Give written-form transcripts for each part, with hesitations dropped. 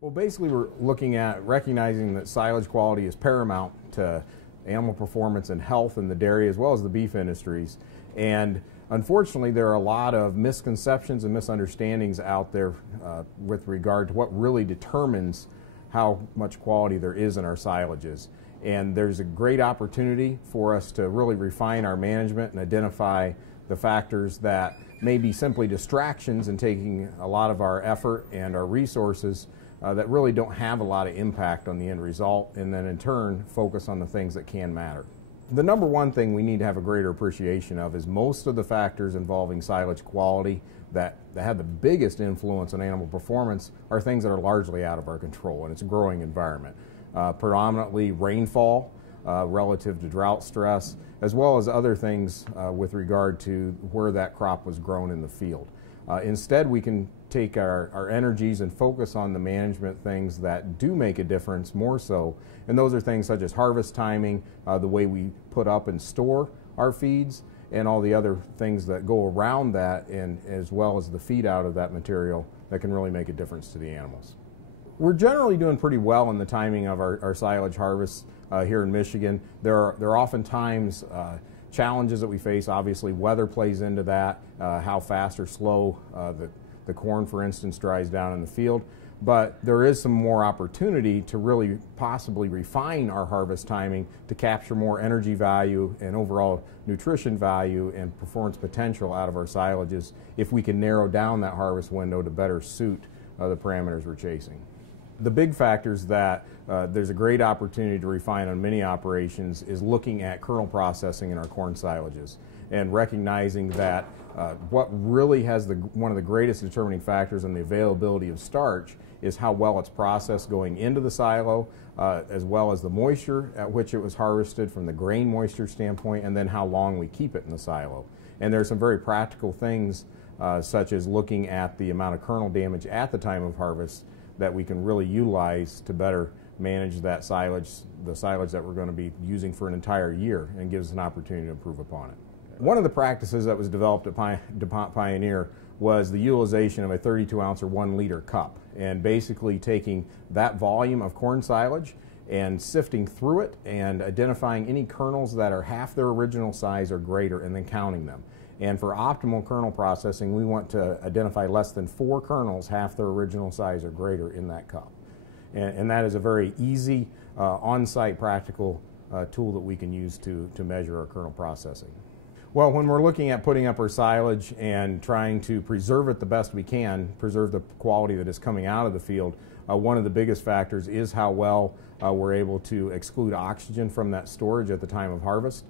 Well, basically we're looking at recognizing that silage quality is paramount to animal performance and health in the dairy as well as the beef industries. And unfortunately there are a lot of misconceptions and misunderstandings out there with regard to what really determines how much quality there is in our silages. And there's a great opportunity for us to really refine our management and identify the factors that may be simply distractions and taking a lot of our effort and our resources that really don't have a lot of impact on the end result, and then in turn focus on the things that can matter. The number one thing we need to have a greater appreciation of is most of the factors involving silage quality that have the biggest influence on animal performance are things that are largely out of our control, and it's a growing environment. Predominantly rainfall relative to drought stress, as well as other things with regard to where that crop was grown in the field. Instead, we can take our energies and focus on the management things that do make a difference more so, and those are things such as harvest timing, the way we put up and store our feeds, and all the other things that go around that, and as well as the feed out of that material that can really make a difference to the animals. We're generally doing pretty well in the timing of our silage harvests here in Michigan. There are oftentimes challenges that we face. Obviously weather plays into that, how fast or slow the corn, for instance, dries down in the field. But there is some more opportunity to really possibly refine our harvest timing to capture more energy value and overall nutrition value and performance potential out of our silages if we can narrow down that harvest window to better suit the parameters we're chasing. The big factors that there's a great opportunity to refine on many operations is looking at kernel processing in our corn silages and recognizing that what really has one of the greatest determining factors in the availability of starch is how well it's processed going into the silo, as well as the moisture at which it was harvested from the grain moisture standpoint, and then how long we keep it in the silo. And there are some very practical things such as looking at the amount of kernel damage at the time of harvest that we can really utilize to better manage that silage, the silage that we're going to be using for an entire year, and gives us an opportunity to improve upon it. One of the practices that was developed at DuPont Pioneer was the utilization of a 32-ounce or 1-liter cup, and basically taking that volume of corn silage and sifting through it and identifying any kernels that are half their original size or greater and then counting them. And for optimal kernel processing, we want to identify less than 4 kernels half their original size or greater in that cup. And that is a very easy, on-site practical tool that we can use to measure our kernel processing. Well, when we're looking at putting up our silage and trying to preserve it the best we can, preserve the quality that is coming out of the field, one of the biggest factors is how well we're able to exclude oxygen from that storage at the time of harvest.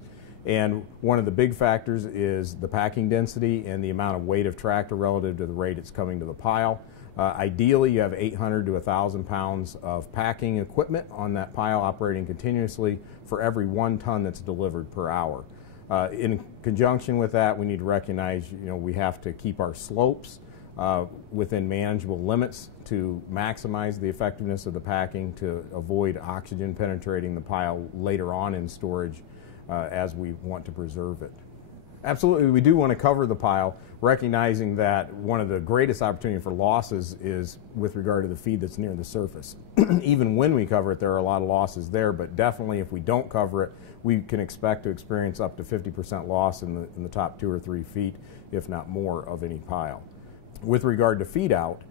And one of the big factors is the packing density and the amount of weight of tractor relative to the rate it's coming to the pile. Ideally, you have 800 to 1,000 pounds of packing equipment on that pile operating continuously for every 1 ton that's delivered per hour. In conjunction with that, we need to recognize, we have to keep our slopes within manageable limits to maximize the effectiveness of the packing to avoid oxygen penetrating the pile later on in storage as we want to preserve it. Absolutely, we do want to cover the pile, recognizing that one of the greatest opportunity for losses is with regard to the feed that's near the surface. Even when we cover it, there are a lot of losses there, but definitely if we don't cover it, we can expect to experience up to 50% loss in the top 2 or 3 feet, if not more, of any pile. With regard to feed out,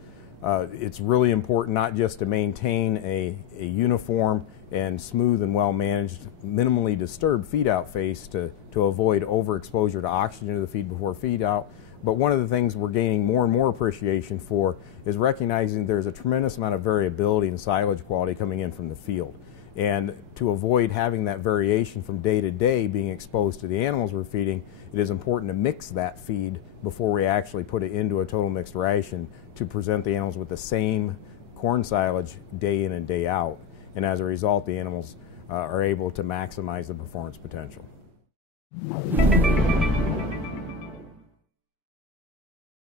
it's really important not just to maintain a uniform and smooth and well-managed, minimally disturbed feed-out face to avoid overexposure to oxygen to the feed before feed-out, but one of the things we're gaining more and more appreciation for is recognizing there's a tremendous amount of variability in silage quality coming in from the field. And to avoid having that variation from day to day being exposed to the animals we're feeding, it is important to mix that feed before we actually put it into a total mixed ration to present the animals with the same corn silage day in and day out. And as a result, the animals are able to maximize the performance potential.